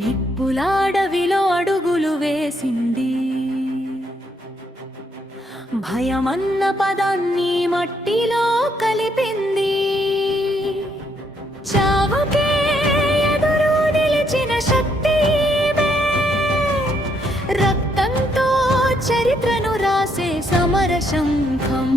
నిప్పులాడవిలో అడుగులు వేసింది, భయమన్న పదాన్ని మట్టిలో కలిపింది. చావుకే ఎదురు నిలిచిన శక్తి ఈమె, రక్తంతో చరిత్రను రాసే సమర శంఖం.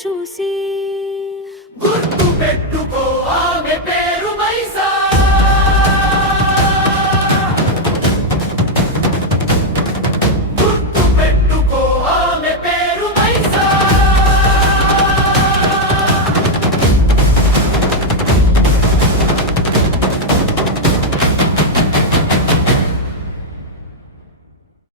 చూసి